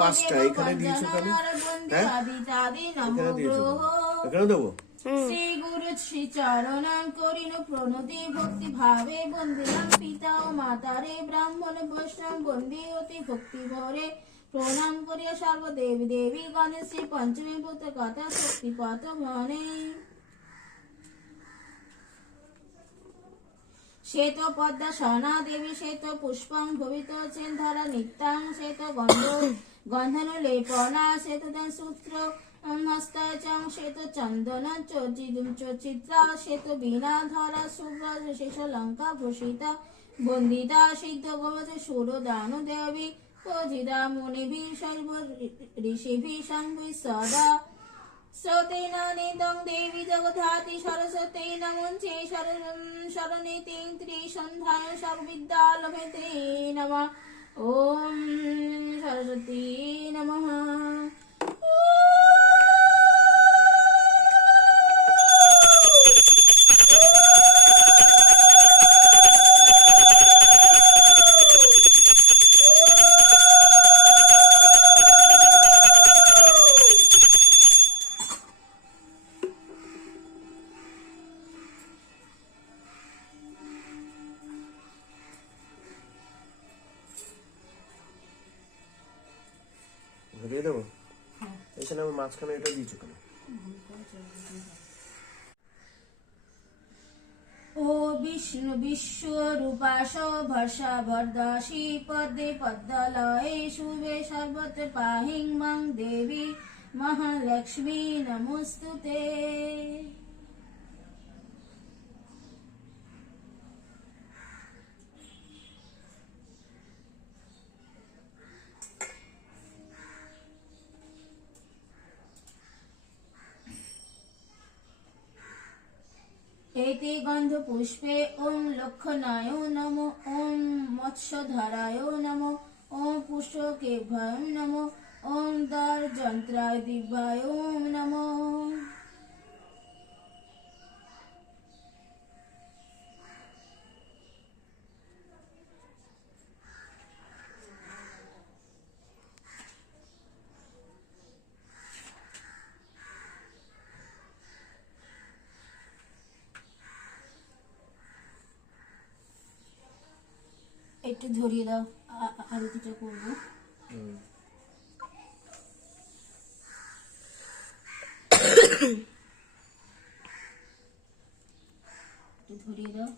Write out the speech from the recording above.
পাঁচটা এখানে দিয়েছো কেন? হ্যাঁ এখানে দিয়েছো এখানে দেবো। শ্রী গুরু শ্রী চরণান করিন প্রণতি ভক্তি ভাবে বন্দিলাম পিতা ও মাতারে ব্রাহ্মণ বৈষ্ণব বন্দী অতি ভক্তি ভরে প্রণাম করিয়া সর্বদেবী দেবী গণেশ শ্রী পঞ্চমী ভূত কথা শক্তিপথ মনে শ্বেত পদ্মা সনা দেবী শ্বেত পুষ্পং ভবিত ধরা নিত্যাং শ্বেত গন্ধনু লেপনা শ্বেত সূত্র হস্তাচং শ্বেত চন্দন চিত্রা শ্বেত বীণা ধরা সুব্রজ শেষ লঙ্কা ভূষিতা বন্দিতা সিদ্ধ গোবচ সুর দানু দেবী পূজিতা মুনিভি সর্ব ঋষিভি সংভি সদা শ্রোতেন নিদং দেবী জগধাতি সরস্বতী নমঞ্চে শরণীতি ত্রিসন্ধ্যায় সর্ববিদ্যালভে তে নমঃ ওম সরস্বতী নমঃ। ধরিয়ে দেবো এখানে আমি মাঝখানে এটা দিয়েছো কেন? ও বিষ্ণু বিশ্বরূপাশ ভর্ষা ভরদাসী পদ্মে পদ্মলয়ে শুভে সর্বত্র পাহিং মাং দেবী মহালক্ষ্মী নমস্তুতে। एते गंध पुष्पे ओम लक्षणाय नमो ओम मत्स्यधराय नमो ओम पुष्पकेभ्यं नमो ओम दर्जन्त्राय दिव्याय नमो। একটু ধরিয়ে দাও আরতিটা করবো। একটু ধরিয়ে দাও।